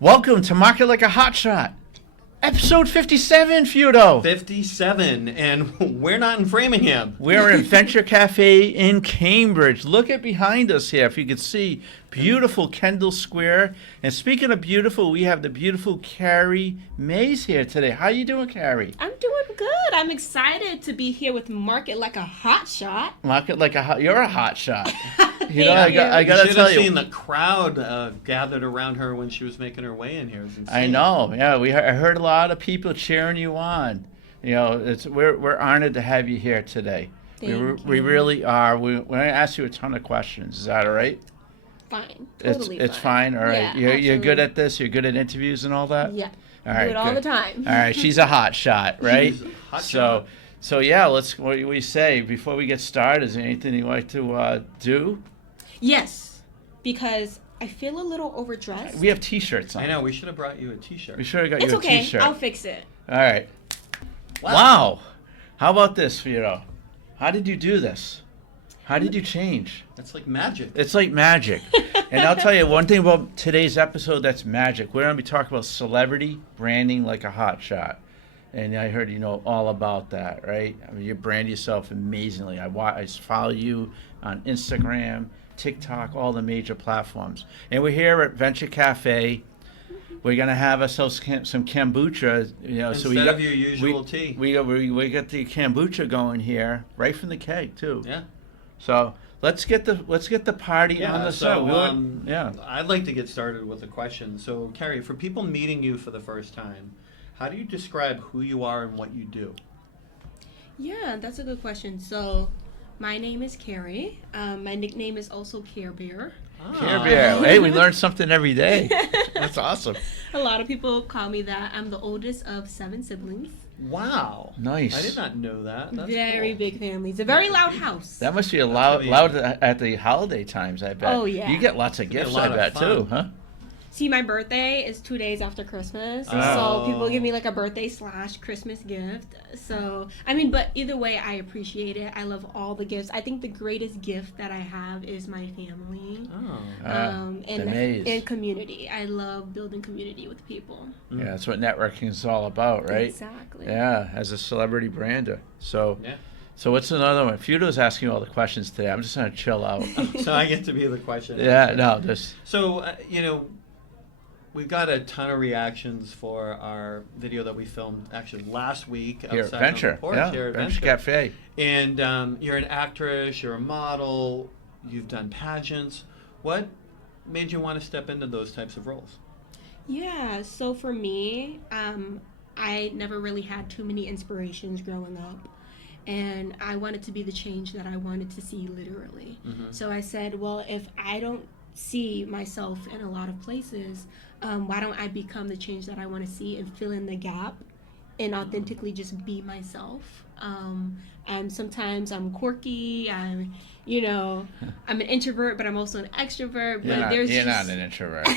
Welcome to Market Like a Hotshot, episode 57, Feudo. 57, and we're not in Framingham. We're in Venture Cafe in Cambridge. Look at behind us here, if you can see, beautiful Kendall Square. And speaking of beautiful, we have the beautiful Carrie Mays here today. How you doing, Carrie? I'm doing good. I'm excited to be here with Market Like a Hotshot. Market Like a Hot. You're a hot shot. You know, I gotta should tell have you. seen the crowd gathered around her when she was making her way in here. It was insane. I know. Yeah, I heard a lot of people cheering you on. You know, we're honored to have you here today. We really are. We're going to ask you a ton of questions. Is that all right? Fine. It's fine. All right. Yeah, you're good at this. You're good at interviews and all that. Yeah. All right. Do it all good. the time. All right. She's a hot shot, right? She's a hot shot. So yeah. What do we say before we get started? Is there anything you'd like to do? Yes, because I feel a little overdressed. We have T-shirts on. I know. We should have brought you a T-shirt. We should have got It's you a okay. T-shirt. I'll fix it. All right. Wow. How about this, Feudo? How did you do this? How did you change? That's like magic. It's like magic. And I'll tell you one thing about today's episode that's magic. We're going to be talking about celebrity branding like a hot shot. And I heard you know all about that, right? I mean, you brand yourself amazingly. I follow you on Instagram, TikTok, all the major platforms. And we're here at Venture Cafe. We're going to have ourselves some kombucha. You know, Instead so we got, of your usual tea. We got the kombucha going here, right from the keg, too. Yeah. So let's get the party on the so, show. Yeah. I'd like to get started with a question. So, Carrie, for people meeting you for the first time, how do you describe who you are and what you do? Yeah, that's a good question. So, my name is Carrie. My nickname is also Care Bear. Care Bear. Hey, we learn something every day. That's awesome. A lot of people call me that. I'm the oldest of 7 siblings. Wow. Nice. I did not know that. That's Very cool. big family. It's a very loud house. That must be a That's loud amazing. at the holiday times, I bet. Oh, yeah. You get lots of It's gonna be gifts, a I lot bet, of too, huh? See, my birthday is 2 days after Christmas, Oh. so people give me like a birthday / Christmas gift. So, I mean, but either way, I appreciate it. I love all the gifts. I think the greatest gift that I have is my family. Oh. And community. I love building community with people. Yeah, that's what networking is all about, right? Exactly. Yeah, as a celebrity brander. So, Yeah. so what's another one? Feudo's asking you all the questions today. I'm just going to chill out. So I get to be the question. Yeah, no, just... So, we've got a ton of reactions for our video that we filmed actually last week Here at outside Venture. on the porch Yeah, here at Venture Venture. Cafe. And you're an actress, you're a model, you've done pageants. What made you want to step into those types of roles? Yeah, so for me, I never really had too many inspirations growing up. And I wanted to be the change that I wanted to see literally. Mm-hmm. So I said, well, if I don't see myself in a lot of places, why don't I become the change that I want to see and fill in the gap and authentically just be myself? And sometimes I'm quirky. I'm an introvert, but I'm also an extrovert. But You're not an introvert.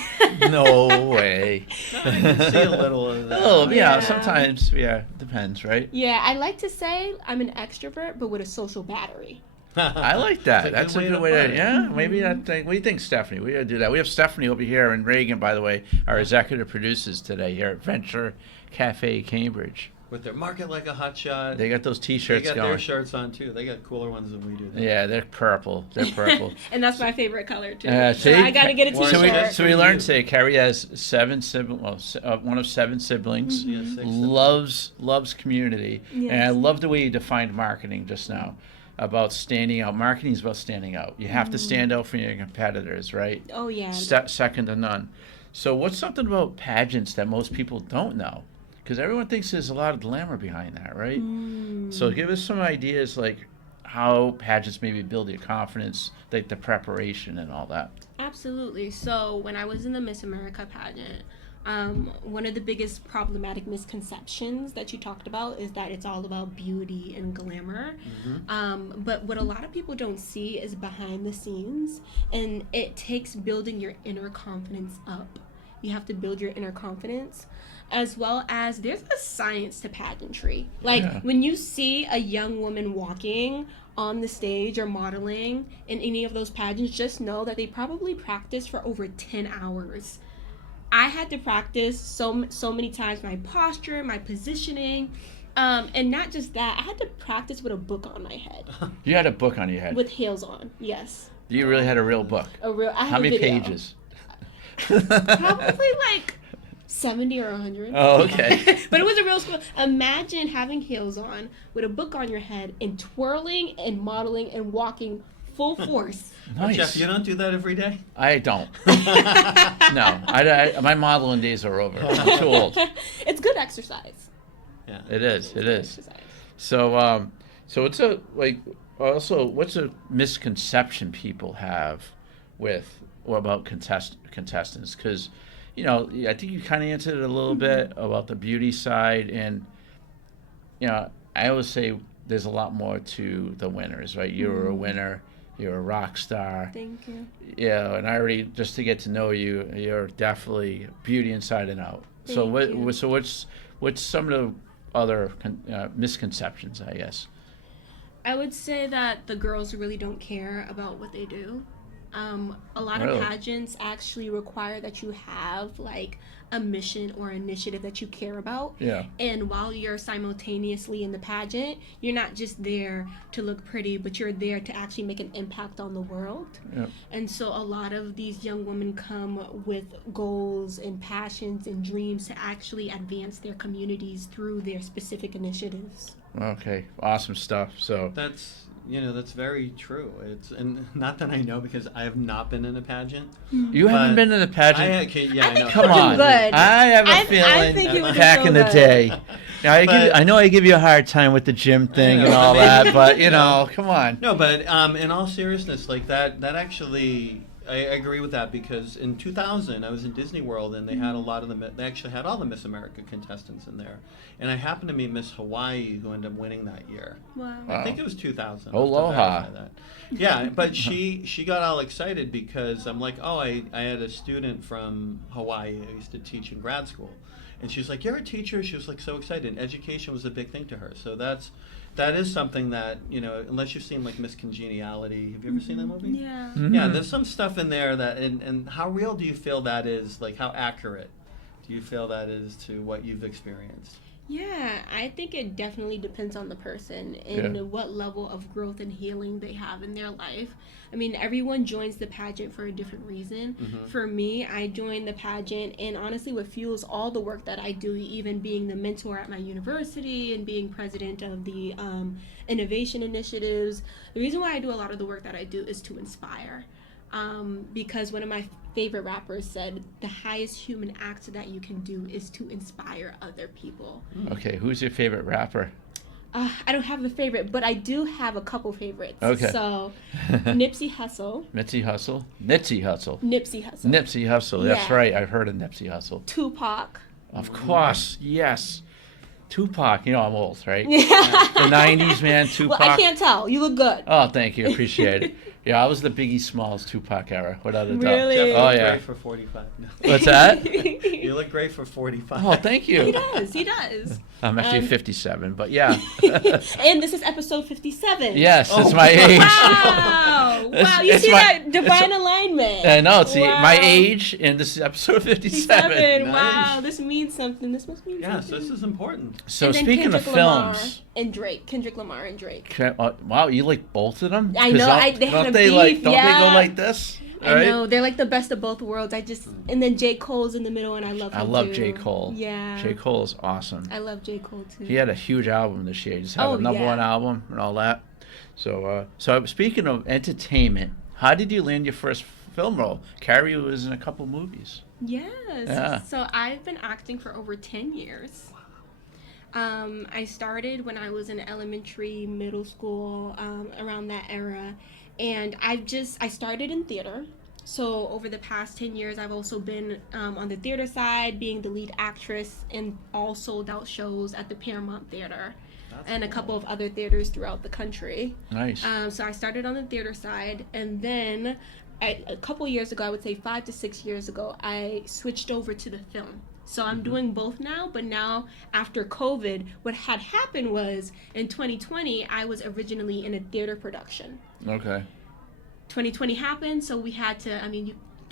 No way. I can see a little of that. Oh, yeah, Yeah. sometimes, depends, right? Yeah, I like to say I'm an extrovert, but with a social battery. I like that. That's a good way put to, it. yeah, maybe that thing. What do you think, Stephanie? We gotta do that. We have Stephanie over here and Reagan, by the way, our executive producers today here at Venture Cafe Cambridge. With their Market Like a Hotshot. They got those They T-shirts got going. their shirts on too. They got cooler ones than we do. Yeah, they're purple. They're purple. And that's my favorite color, too. See? So I got to get a So t-shirt. So we learned today, Carrie has 7 siblings, one of 7 siblings, Yeah, 6 loves community. Yes. And I love the way you defined marketing just now, about standing out. Marketing is about standing out. You have to stand out from your competitors, right? Oh, yeah. Second to none. So what's something about pageants that most people don't know? Because everyone thinks there's a lot of glamour behind that, right? So give us some ideas like how pageants maybe build your confidence, like the preparation and all that. Absolutely. So when I was in the Miss America pageant, one of the biggest problematic misconceptions that you talked about is that it's all about beauty and glamour. But what a lot of people don't see is behind the scenes, and it takes building your inner confidence up. You have to build your inner confidence, as well as there's a science to pageantry. Like when you see a young woman walking on the stage or modeling in any of those pageants, just know that they probably practice for over 10 hours. I had to practice so many times my posture, my positioning, and not just that. I had to practice with a book on my head. You had a book on your head. With heels on, yes. You really had a real book. I How have many a video. pages? Probably like 70 or 100. Oh, okay. But it was a real school. Imagine having heels on with a book on your head and twirling and modeling and walking full force. Nice. Jeff, you don't do that every day? I don't. No, my modeling days are over. I'm too old. It's good exercise. Yeah. It is. It is. Exercise. So, what's a misconception people have about contestants? Because, I think you kind of answered it a little bit about the beauty side, and I always say there's a lot more to the winners, right? You're a winner. You're a rock star. Thank you. Yeah, and I already, just to get to know you, you're definitely beauty inside and out. Thank you. So what's some of the other misconceptions, I guess? I would say that the girls really don't care about what they do. A lot Really? of pageants actually require that you have like a mission or initiative that you care about. Yeah. And while you're simultaneously in the pageant, you're not just there to look pretty, but you're there to actually make an impact on the world. Yeah. And so a lot of these young women come with goals and passions and dreams to actually advance their communities through their specific initiatives. Okay. Awesome stuff. So. That's very true. And not that I know, because I have not been in a pageant. You haven't But been in a pageant? I I know. think Come you would do on. good. I have a I feeling think you would do back so in the good. day. Now, But- I know I give you a hard time with the gym thing know, and all but that, but, No. come on. No, but in all seriousness, like that actually, I agree with that, because in 2000 I was in Disney World, and they had a lot of they actually had all the Miss America contestants in there, and I happened to meet Miss Hawaii, who ended up winning that year. Wow. I think it was 2000. Aloha. I'll have to verify that. Yeah, but she got all excited because I'm like, oh, I had a student from Hawaii I used to teach in grad school, and she's like, you're a teacher. She was like so excited. And education was a big thing to her. So that is something that, unless you've seen like Miss Congeniality, have you ever seen that movie? Yeah. Mhm. Yeah, there's some stuff in there that, and how real do you feel that is? Like, how accurate do you feel that is to what you've experienced? Yeah, I think it definitely depends on the person and Yeah. what level of growth and healing they have in their life. I mean, everyone joins the pageant for a different reason. Mhm. For me, I joined the pageant, and honestly, what fuels all the work that I do, even being the mentor at my university and being president of the innovation initiatives, the reason why I do a lot of the work that I do is to inspire. Because one of my favorite rappers said, the highest human act that you can do is to inspire other people. Okay, who's your favorite rapper? I don't have a favorite, but I do have a couple favorites. Okay. So, Nipsey Hussle. Nipsey Hussle? Nipsey Hussle. Nipsey Hussle, that's Yeah. right. I've heard of Nipsey Hussle. Tupac. Of course, yes. Tupac, I'm old, right? Yeah. The 90s, man, Tupac. Well, I can't tell. You look good. Oh, thank you. Appreciate it. Yeah, I was the Biggie Smalls Tupac era, without a doubt. Really? Jeff, you Oh, look yeah. great for 45. No. What's that? You look great for 45. Oh, thank He you. does. He does. I'm actually 57, but yeah. And this is episode 57. Yes, Oh, it's my age. Wow. Wow. You It's see my- that divine it's- alignment. I know, it's my Wow. age, and this is episode 57. 57. Nice. Wow. This means something. This must mean Yes, something. this is important. So And then speaking of Kendrick Lamar films, and Drake. Kendrick Lamar and Drake. wow, you like both of them? I know, 'Cause they had don't a they beef, don't yeah. they go like this? I Right? know. They're like the best of both worlds. And then J. Cole's in the middle, and I love him I love too. J. Cole. Yeah. J. Cole is awesome. I love J. Cole too. He had a huge album this year. He just had Oh, a number yeah. one album and all that. So speaking of entertainment, how did you land your first film role? Carrie was in a couple movies. Yes. Yeah. So I've been acting for over 10 years. I started when I was in elementary, middle school, around that era. And I started in theater. So over the past 10 years, I've also been on the theater side, being the lead actress in all sold-out shows at the Paramount Theater and a couple of other theaters throughout the country. Nice. So I started on the theater side, and then a couple years ago, I would say 5 to 6 years ago, I switched over to the film. So I'm doing both now, but now after COVID, what had happened was in 2020, I was originally in a theater production. Okay. 2020 happened, so we had to,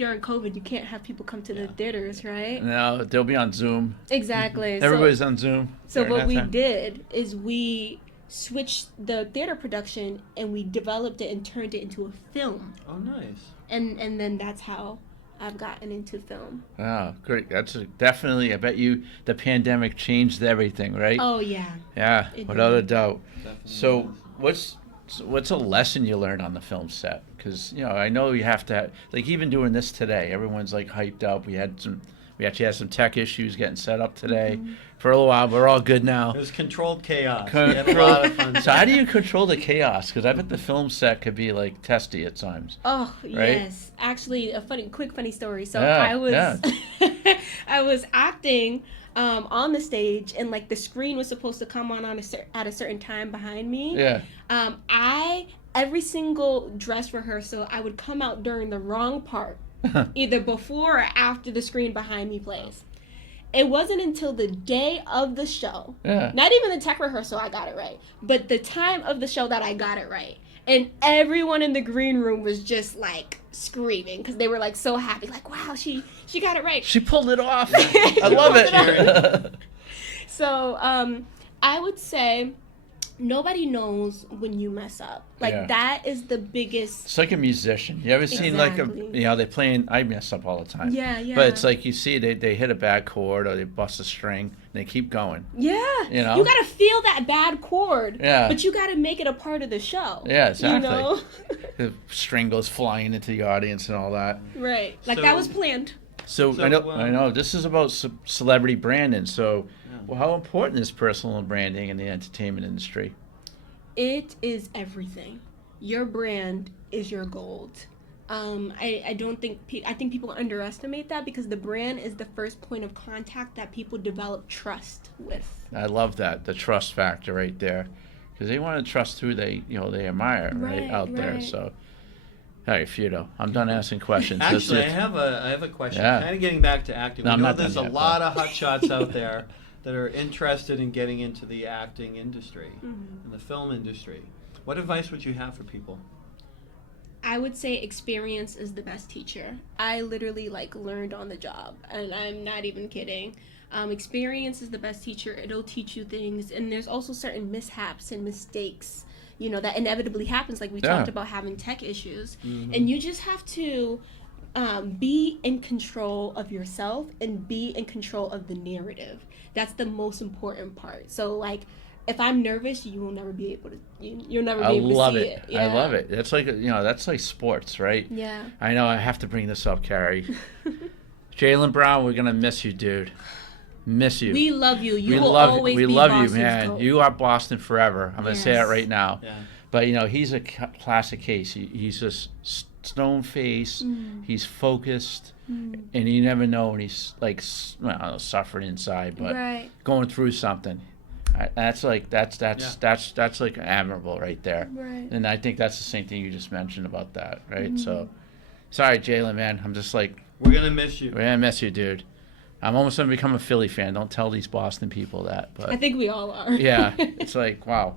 during COVID, you can't have people come to the theaters, right? No, they'll be on Zoom. Exactly. Everybody's on Zoom. So during what that we time. did is we switched the theater production and we developed it and turned it into a film. Oh, nice. And then that's how I've gotten into film. Oh, great. That's definitely, I bet you the pandemic changed everything, right? Oh, yeah. Yeah, It without a did. doubt. Definitely So does. what's a lesson you learned on the film set? Because, I know you have to have, like, even doing this today, everyone's like hyped up. We actually had some tech issues getting set up today. Mm-hmm. For a little while, we're all good now. It was controlled chaos. We had a lot of fun. So how do you control the chaos? Because I bet the film set could be like testy at times. Oh, Right? yes. Actually, a quick funny story. So Yeah, I was yeah. I was acting on the stage, and like the screen was supposed to come on at a certain time behind me. Yeah. Every single dress rehearsal, I would come out during the wrong part, either before or after the screen behind me plays. It wasn't until the day of the show, Yeah. not even the tech rehearsal, I got it right, but the time of the show that I got it right. And everyone in the green room was just like screaming because they were like so happy, like, wow, she got it right. She pulled it off. I love it. So I would say nobody knows when you mess up. Like Yeah. that is the biggest. It's like a musician. You ever seen Exactly. they playing, I mess up all the time. Yeah, yeah. But it's like you see they hit a bad chord or they bust a string and they keep going. Yeah. You know? You gotta feel that bad chord. Yeah. But you gotta make it a part of the show. Yeah, exactly. You know? The string goes flying into the audience and all that. Right. Like So- that was planned. So, So, I know this is about celebrity branding. So, Yeah. well, how important is personal branding in the entertainment industry? It is everything. Your brand is your gold. I don't think I think people underestimate that because the brand is the first point of contact that people develop trust with. I love that, the trust factor right there, because they want to trust who they admire Right, out there. right. So, all right, Feudo, I'm done asking questions. Actually, I have a question. Yeah. Kind of getting back to acting. No, We I'm know not there's done a yet, lot but- of hotshots out there that are interested in getting into the acting industry, Mm-hmm. in the film industry. What advice would you have for people? I would say experience is the best teacher. I literally learned on the job, and I'm not even kidding. Experience is the best teacher. It'll teach you things, and there's also certain mishaps and mistakes, that inevitably happens. Like we Yeah. talked about having tech issues, and you just have to be in control of yourself and be in control of the narrative. That's the most important part. So if I'm nervous, you will never be able to. You'll never be I able to love see it. it. I love it. That's that's like sports, right? Yeah. I know I have to bring this up, Carrie. Jaylen Brown, we're gonna miss you, dude. Miss you. We love you. You we will love always we be love Boston's you, man. goat. You are Boston forever. I'm gonna say that Yes. right now. Yeah. But he's a classic case. He's just stone face. He's focused, and you never know when he's suffering inside, but Right. going through something. That's admirable right there. Right. And I think that's the same thing you just mentioned about that, right? So, sorry, Jaylen, man. I'm just like, We're gonna miss you. we're gonna miss you, dude. I'm almost gonna become a Philly fan. Don't tell these Boston people that, but I think we all are. yeah, it's like wow.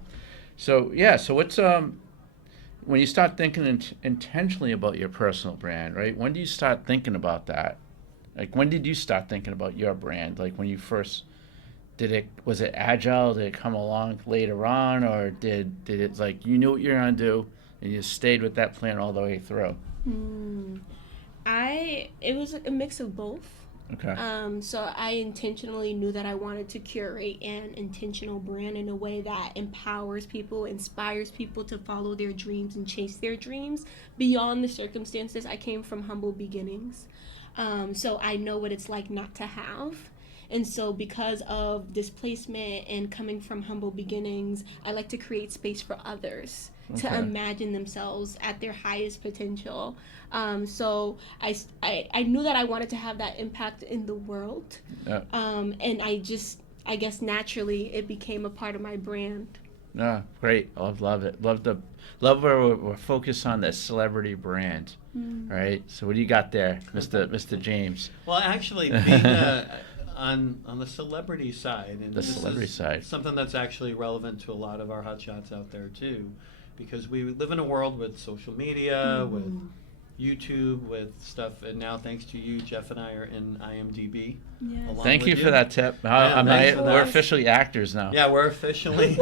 So what's when you start thinking intentionally about your personal brand, right? When do you start thinking about that? Like when did you start thinking about your brand? Like when you first was it agile? Did it come along later on, or did it like you knew what you were gonna do and you stayed with that plan all the way through? It was a mix of both. Okay. So I intentionally knew that I wanted to curate an intentional brand in a way that empowers people, inspires people to follow their dreams and chase their dreams beyond the circumstances. I came from humble beginnings. So I know what it's like not to have. And so because of displacement and coming from humble beginnings, I like to create space for others to Okay. imagine themselves at their highest potential. So I knew that I wanted to have that impact in the world. Yeah. And I guess naturally it became a part of my brand. No, great. I love it. Love where we're focused on that celebrity brand, right? So what do you got there, Mr. James? Well, actually, being on the celebrity side, and The this celebrity is side. something that's actually relevant to a lot of our hotshots out there too, because we live in a world with social media, with YouTube, with stuff, and now thanks to you, Jeff and I are in IMDb. Yes. along Thank with you for that tip. thanks for We're that. officially actors now. Yeah, we're officially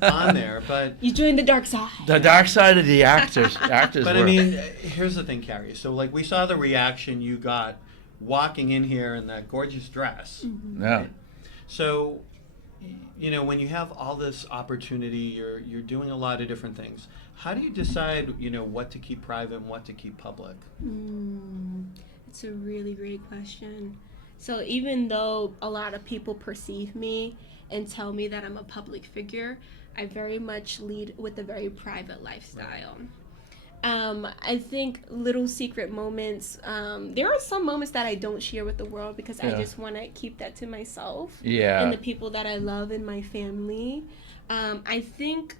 on there, but You joined the dark side. The dark side of the actors. Actors. But were, I mean, here's the thing, Carrie. So, like, we saw the reaction you got walking in here in that gorgeous dress. yeah. So, you know, when you have all this opportunity, you're doing a lot of different things. How do you decide, you know, what to keep private and what to keep public? It's a really great question. So even though a lot of people perceive me and tell me that I'm a public figure, I very much lead with a very private lifestyle. I think little secret moments, there are some moments that I don't share with the world because I just want to keep that to myself Yeah. and the people that I love in my family. I think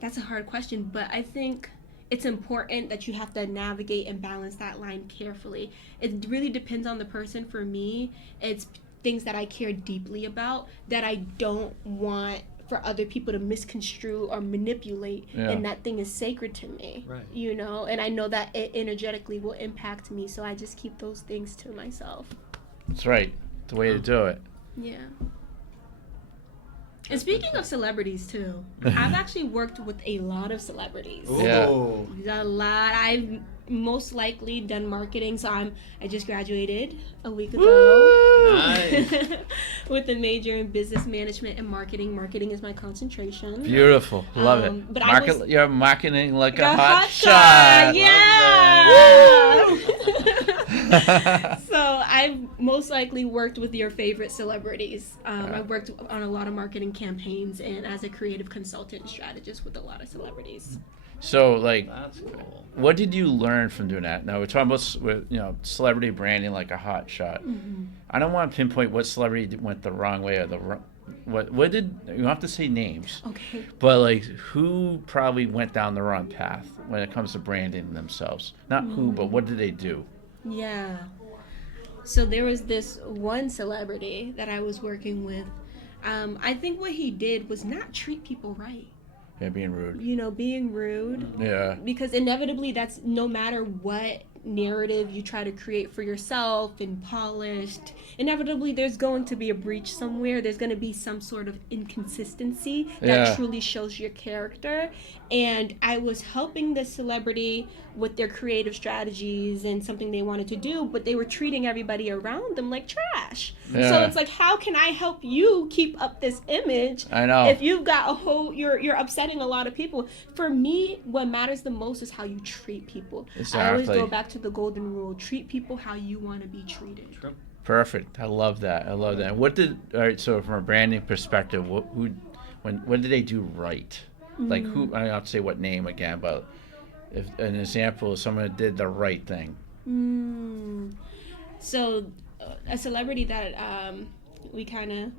that's a hard question, but I think it's important that you have to navigate and balance that line carefully. It really depends on the person. For me, it's things that I care deeply about that I don't want for other people to misconstrue or manipulate, and that thing is sacred to me. Right. You know, and I know that it energetically will impact me, so I just keep those things to myself. That's right. The way to do it. Yeah. And speaking of celebrities too, I've actually worked with a lot of celebrities. Yeah. Ooh. A lot. I've most likely done marketing, so I just graduated a week ago. Nice. With a major in business management and marketing. Marketing is my concentration. Beautiful. Love it. but I was- You're marketing like a hot hot shot. Yeah. So I've most likely worked with your favorite celebrities. I've worked on a lot of marketing campaigns and as a creative consultant and strategist with a lot of celebrities. So, like, That's cool. what did you learn from doing that? Now we're talking about celebrity branding like a hot shot. I don't want to pinpoint what celebrity went the wrong way or the wrong. What did you don't have to say names? Okay. But like, who probably went down the wrong path when it comes to branding themselves? Not who, but what did they do? Yeah. So there was this one celebrity that I was working with. I think what he did was not treat people right. Yeah, being rude. You know, being rude. Yeah. Because inevitably that's no matter what narrative you try to create for yourself and polished, inevitably there's going to be a breach somewhere. There's going to be some sort of inconsistency that truly shows your character. And I was helping the celebrity with their creative strategies and something they wanted to do, but they were treating everybody around them like trash. Yeah. So it's like, how can I help you keep up this image? I know. If you've got a whole, you're upsetting a lot of people. For me, what matters the most is how you treat people. I always Exactly. go back to the golden rule: treat people how you want to be treated. Sure. Perfect. I love that. All right, so from a branding perspective, what did they do right? Like who, I don't have to say what name again, but if an example of someone that did the right thing. So, a celebrity that we kind of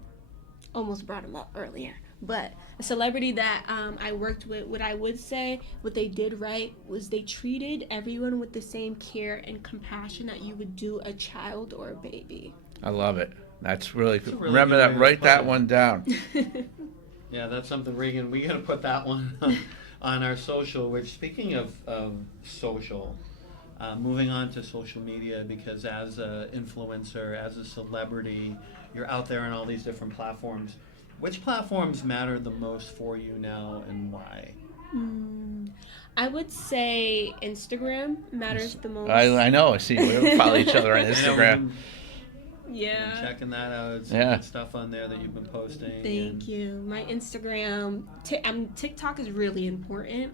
almost brought him up earlier, but a celebrity that I worked with, what I would say what they did right was they treated everyone with the same care and compassion that you would do a child or a baby. I love it. That's really That's a cool. really Remember good that. way to Write put that it. one down. Yeah, that's something, Regan. We got to put that one on our social. Which, speaking of social, moving on to social media, because as an influencer, as a celebrity, you're out there on all these different platforms. Which platforms matter the most for you now, and why? I would say Instagram matters the most. I know. I see. We follow each other on I know we've Instagram. been Yeah. checking that out. Some Yeah. good stuff on there that you've been posting. and- Thank you. My Instagram, TikTok is really important,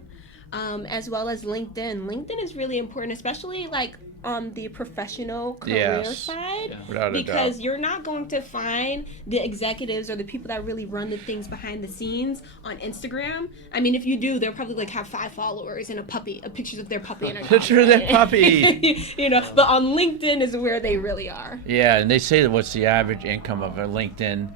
as well as LinkedIn. LinkedIn is really important, especially like on the professional career Yes. side, Yeah. Without a because doubt. you're not going to find the executives or the people that really run the things behind the scenes on Instagram. I mean, if you do, they'll probably like have 5 followers and a pictures of their puppy and a dog, Picture of their right? puppy. You know, but on LinkedIn is where they really are. Yeah, and they say that what's the average income of a LinkedIn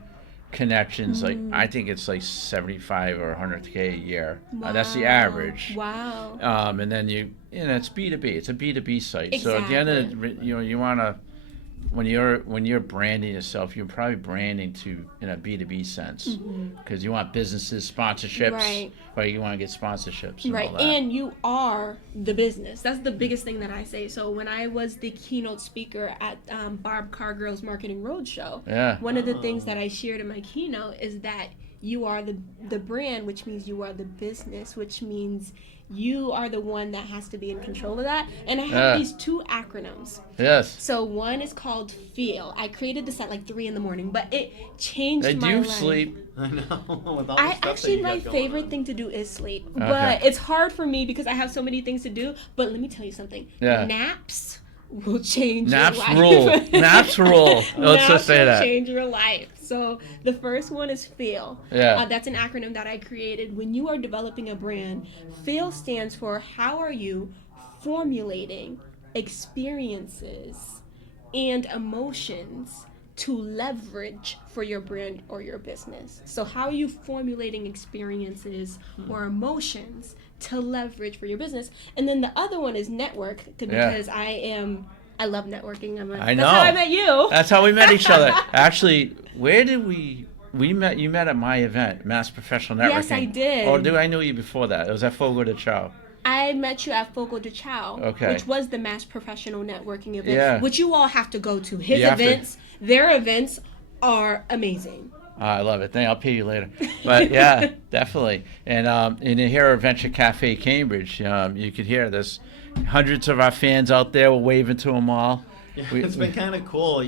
connections? Like, I think it's like 75 or 100K a year. That's the Wow. average. Wow. And then it's B2B. It's a B2B site. So at the end of Exactly. you want to when you're branding yourself, you're probably branding to in a B2B sense because you want businesses sponsorships, Right. or you want to get sponsorships, and Right, all that. and you are the business. That's the biggest thing that I say. So when I was the keynote speaker at Barb Cargill's Marketing Roadshow, Yeah. one of the things that I shared in my keynote is that you are the brand, which means you are the business, which means you are the one that has to be in control of that. And I have these two acronyms. Yes. So one is called FEEL. I created this at like 3 a.m, but it changed They my do life. sleep. I know. With all the stuff Actually, that my you got going favorite on. thing to do is sleep, but it's hard for me because I have so many things to do. But let me tell you something. Yeah. Naps will change Naps your life. rule. Naps rule. Let's just say will that. change your life. So the first one is FEEL. Yeah. That's an acronym that I created. When you are developing a brand, FEEL stands for how are you formulating experiences and emotions to leverage for your brand or your business. So how are you formulating experiences or emotions to leverage for your business? And then the other one is network because I love networking. I know. That's how I met you. That's how we met each other. Actually, where did we met? You met at my event, Mass Professional Networking. Yes, I did. Oh, I knew you before that. It was at Fogo de Chao. I met you at Fogo de Chao, Okay. which was the Mass Professional Networking event, Yeah. which you all have to go to. His You have to. events, their events are amazing. I love it. I'll pay you later. But yeah, definitely. And in here at Venture Cafe Cambridge, you could hear this. Hundreds of our fans out there were waving to them all. Yeah, it's been kind of cool.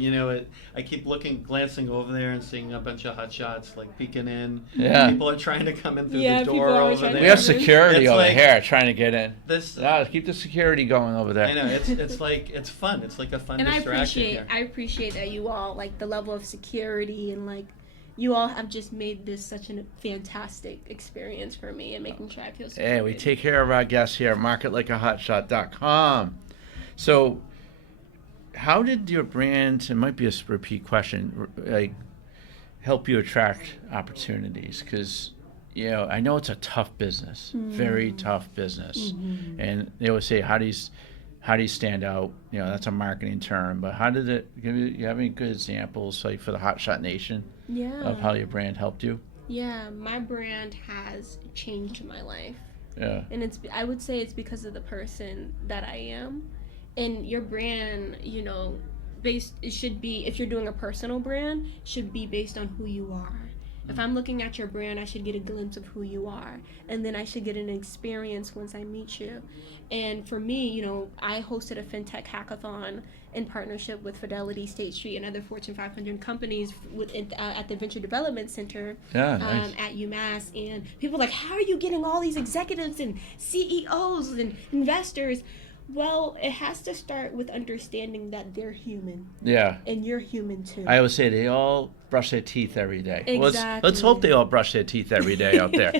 I keep glancing over there and seeing a bunch of hotshots like peeking in. Yeah. People are trying to come in through Yeah, the people door are over trying to there. We have security It's over like here trying to get in. This, Yeah, keep the security going over there. I know it's like it's fun. It's like a fun And distraction here. I appreciate that you all, like, the level of security and, like, you all have just made this such a fantastic experience for me and making sure I feel supported. Hey, we take care of our guests here at marketlikeahotshot.com. So, how did your brand, it might be a repeat question, like, help you attract opportunities? Because, I know it's a tough business, very tough business. And they always say, how do you stand out? That's a marketing term, but how did it, you have any good examples, like for the Hotshot Nation, of how your brand helped you? Yeah, my brand has changed my life. Yeah. And I would say it's because of the person that I am. And your brand, it should be, if you're doing a personal brand, should be based on who you are. If I'm looking at your brand, I should get a glimpse of who you are. And then I should get an experience once I meet you. And for me, I hosted a FinTech hackathon in partnership with Fidelity, State Street, and other Fortune 500 companies at the Venture Development Center Nice. at UMass. And people are like, how are you getting all these executives and CEOs and investors? Well, it has to start with understanding that they're human. Yeah. And you're human too. I always say they all brush their teeth every day. Exactly. Let's hope they all brush their teeth every day out there.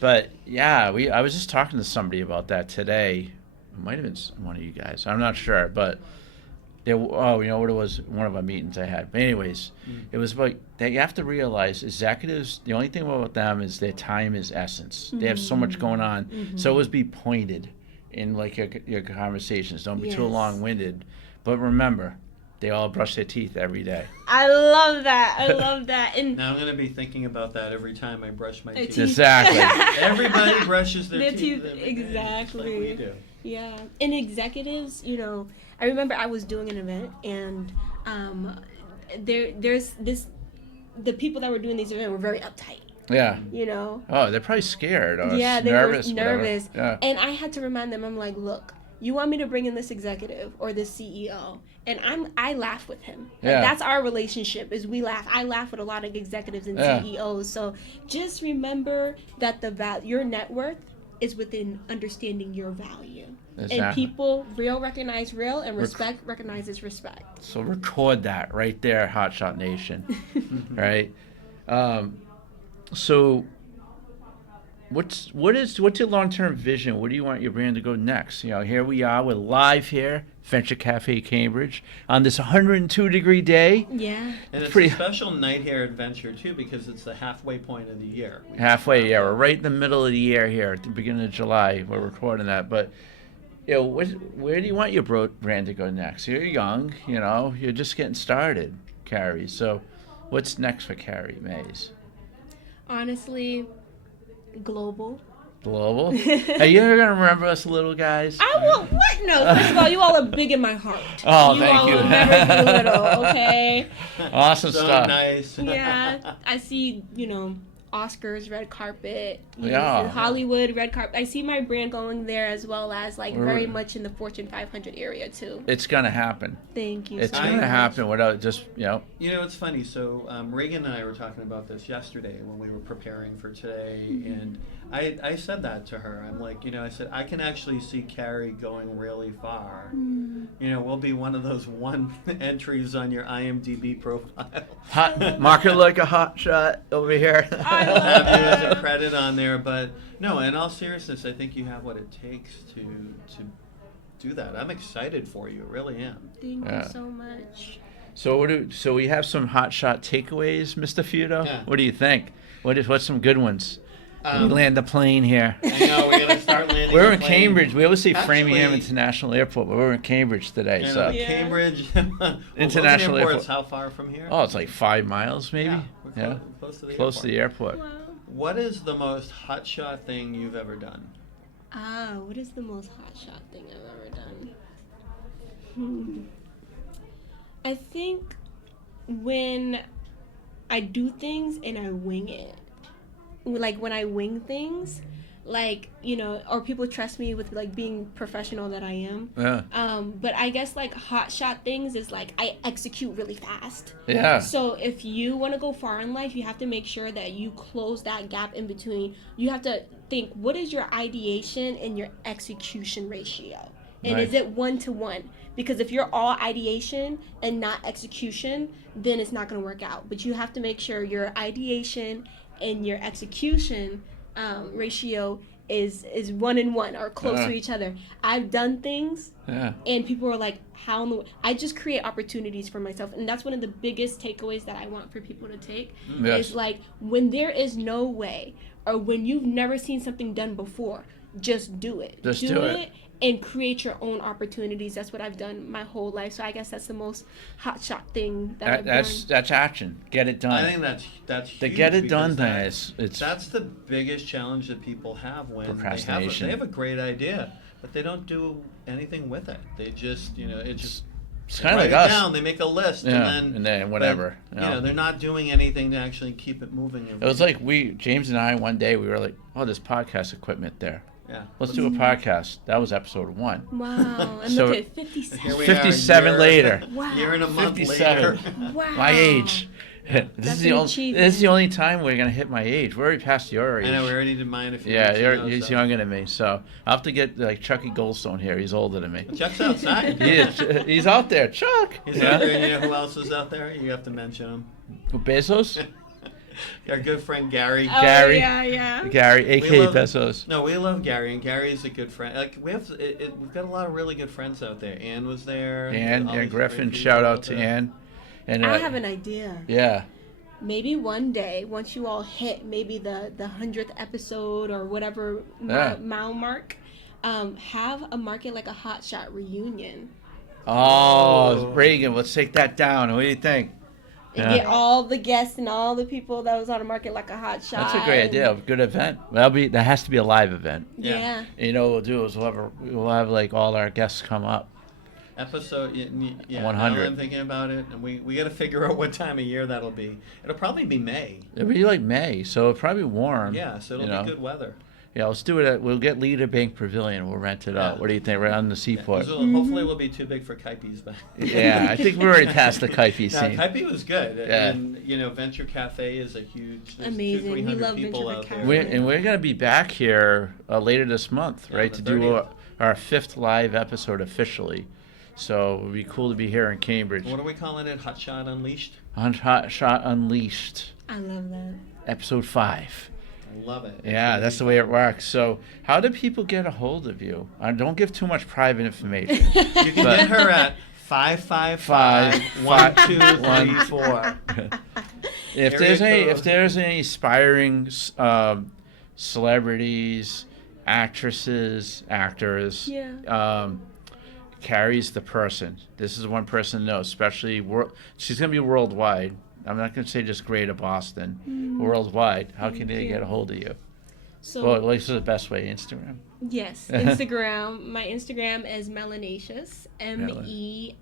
But yeah, I was just talking to somebody about that today. It might have been one of you guys. I'm not sure, but you know what it was? One of our meetings I had. But anyways, it was about that you have to realize executives. The only thing about them is their time is essence. They have so much going on. So always be pointed in like your conversations. Don't be too Yes. long-winded. But remember, they all brush their teeth every day. I love that. I love that. And Now I'm going to be thinking about that every time I brush my teeth. Exactly. Everybody brushes their Their teeth. teeth, every day, just exactly. like we do. Yeah, and executives, I remember I was doing an event, and there's the people that were doing these events were very uptight. Yeah. Oh, they're probably scared or Yeah, they nervous. were whatever. nervous. Yeah. And I had to remind them, I'm like, look, you want me to bring in this executive or this CEO, and I laugh with him. Like, Yeah. that's our relationship, is we laugh. I laugh with a lot of executives and Yeah. CEOs. So just remember that your net worth is within understanding your value. Exactly. And people recognize real, and respect recognizes respect. So record that right there, Hotshot Nation. Right? So what's your long-term vision? What do you want your brand to go next? Here we are, we're live here, Venture Cafe Cambridge, on this 102-degree day. Yeah. And it's Pretty- a special night here at Venture, too, because it's the halfway point of the year. Halfway, yeah, we're right in the middle of the year here at the beginning of July. We're recording that, but where do you want your brand to go next? You're young, you're just getting started, Carrie. So what's next for Carrie Mays? Honestly, global. Global? Are you ever going to remember us little guys? I won't. What? No. First of all, you all are big in my heart. Oh, thank you. You all will never be little, okay? Awesome so stuff. Nice. Yeah. I see, Oscars, red carpet, Yeah. Hollywood, red carpet. I see my brand going there as well as very much in the Fortune 500 area too. It's going to happen. Thank you. It's so going to much. happen without just, It's funny. So Reagan and I were talking about this yesterday when we were preparing for today, and I said that to her. I'm like, I said, I can actually see Carrie going really far. We'll be one of those one entries on your IMDb profile. Mark it like a hot shot over here. I'll have you as a credit on there, but no, in all seriousness, I think you have what it takes to do that. I'm excited for you, really am. Thank you so much. So we have some hot shot takeaways, Mr. Feudo? Yeah. What do you think? What's some good ones? We land the plane here. I know, we gotta start landing. We're the in plane. Cambridge. We always say Actually, Framingham International Airport, but we're in Cambridge today. I know, So Yeah. Cambridge International Logan Airport's Airport. how far from here? it's like 5 miles maybe. Yeah, we're close to the Close airport. to the airport. Wow. What is the most hotshot thing you've ever done? What is the most hotshot thing I've ever done? I think when I do things and I wing it. Like when I wing things, or people trust me with being professional that I am. Yeah. But I guess hotshot things is I execute really fast. Yeah. So if you want to go far in life, you have to make sure that you close that gap in between. You have to think, what is your ideation and your execution ratio? And Nice. is it 1-to-1? Because if you're all ideation and not execution, then it's not going to work out. But you have to make sure your ideation and your execution ratio is 1-in-1 or close to each other. I've done things and people are like, how in the I just create opportunities for myself, and that's one of the biggest takeaways that I want for people to take. Yes. Is when there is no way, or when you've never seen something done before, just do it. Just do it. And create your own opportunities. That's what I've done my whole life. So I guess that's the most hotshot thing that I've done. That's action. Get it done. I think that's The huge get it done because thing is that's the biggest challenge that people have when Procrastination. they have a great idea, but they don't do anything with it. They just it's they kind of write like it us. down, they make a list, And then whatever. But, they're not doing anything to actually keep it moving. It was like James and I one day we were like, oh, there's podcast equipment there. Yeah. Let's do a podcast. That was episode 1. Wow. And So- look at 57. Here we are, 57 year- later. Wow. Year and a month 57. later. Wow. My age. This That's is the an only. achievement. This is the only time we're gonna hit my age. We're already past your age. I know we already did mine a few Yeah, weeks ago, he's so. younger than me, so I'll have to get Chucky Goldstone here. He's older than me. Chuck's outside. He's out there. Chuck. He's out there, and you know who else is out there? You have to mention him. Bezos. Our good friend Gary. Oh, Gary. yeah. Gary, aka love- Bezos. No, we love Gary, and Gary's a good friend. We've got a lot of really good friends out there. Ann was there. Ann all these Griffin. great Shout people out to there. Ann. And I have an idea. Yeah. Maybe one day, once you all hit maybe the 100th episode or whatever mile mark, have a market like a Hotshot reunion. Oh, Reagan, let's take that down. What do you think? And get all the guests and all the people that was on the market like a Hotshot. That's a great idea. Good event. That has to be a live event. Yeah. And what we'll do is we'll have like all our guests come up. Episode, yeah. 100. Now that I'm thinking about it, and we got to figure out what time of year that'll be. It'll probably be May. It'll be like May, so it'll probably be warm. Yeah, so it'll be good weather. Yeah, let's do it. We'll get Leader Bank Pavilion. We'll rent it out. Yeah. What do you think? Right on the seaport. Hopefully, we'll be too big for Kaipi's, but Yeah, I think we're already past the Kaipi no, scene. Kaipi was good, Yeah. and Venture Cafe is a huge. There's Amazing. We 200-300 love people Venture out Cafe. there. We're going to be back here later this month, Yeah, right, the to do 30th. our 5th live episode officially. So it would be cool to be here in Cambridge. What are we calling it? Hotshot Unleashed. On Hot Shot Unleashed, I love that. episode 5. I love it. Yeah, that's the way it works. So, how do people get a hold of you? Don't give too much private information. You can get her at 555-1234. If Area there's code. any aspiring celebrities, actresses, actors. Yeah. Carrie's the person. This is one person to know, especially she's going to be worldwide. I'm not going to say just Greater Boston, worldwide. How can they get a hold of you? So, Well, at least the best way, Instagram. yes, Instagram. My Instagram is Melanatius, MELANATIOUS,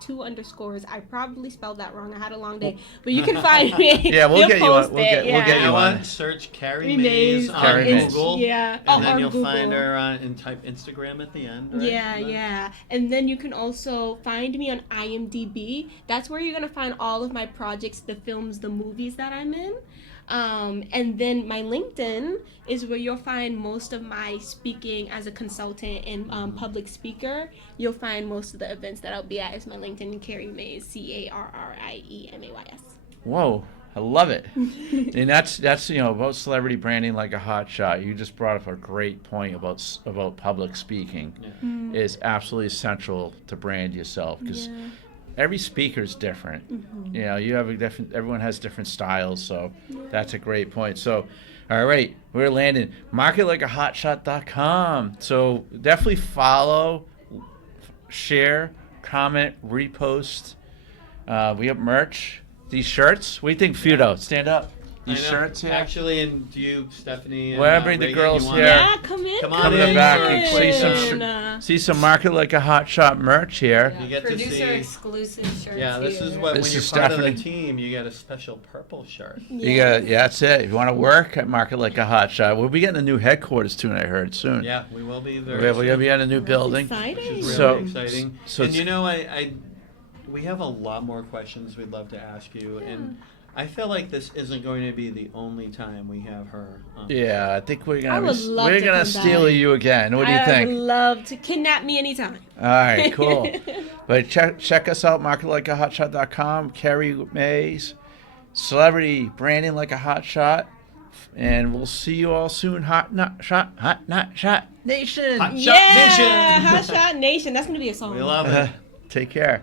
2 underscores. I probably spelled that wrong. I had a long day, but you can find me. Yeah, we'll get you on. We'll get You you know on. what? Search Carrie Mays Mays on Carrie Mays. Google. Yeah. And then on you'll Google. find her and type Instagram at the end. Right? Yeah. And then you can also find me on IMDb. That's where you're going to find all of my projects, the films, the movies that I'm in. And then my LinkedIn is where you'll find most of my speaking as a consultant and public speaker. You'll find most of the events that I'll be at is my LinkedIn, Carrie Mays, CarrieMays. Whoa, I love it. And that's about celebrity branding like a hot shot. You just brought up a great point about public speaking. Yeah. Is absolutely essential to brand yourself because every speaker is different. You have everyone has different styles, so that's a great point. So, all right, we're landing. MarketLikeAHotshot.com. So definitely follow, share, comment, repost. We have merch. These shirts. What do you think, Feudo? Stand up. These shirts here. Actually, and you, Stephanie, and Well, bring the Reagan, girls you want- here. Yeah, come in. Come on Come to the in. back Come and on. see some Market Like a Hot Shot merch here. You get to Producer see. exclusive shirts. Yeah, this here. is what This when you're is part of the Stephanie. team, you get a special purple shirt. Yeah, that's it. If you want to work at Market Like a Hot Shot, we'll be getting a new headquarters too, I heard, soon. Yeah, we will be very. We're going to be in a new building. Which Exciting. is really So- exciting. so And it's- we have a lot more questions we'd love to ask you, and I feel like this isn't going to be the only time we have her on. Yeah, I think we're I would love to come steal back. you again. What do you I think? would love to kidnap me anytime. All right, cool. But check us out, marketlikeahotshot.com, Carrie Mays, celebrity branding like a hot shot, and we'll see you all soon. Hot Not Shot Nation. Hot Shot Yeah, Nation. Hotshot Nation. That's gonna be a song. We love it. Take care.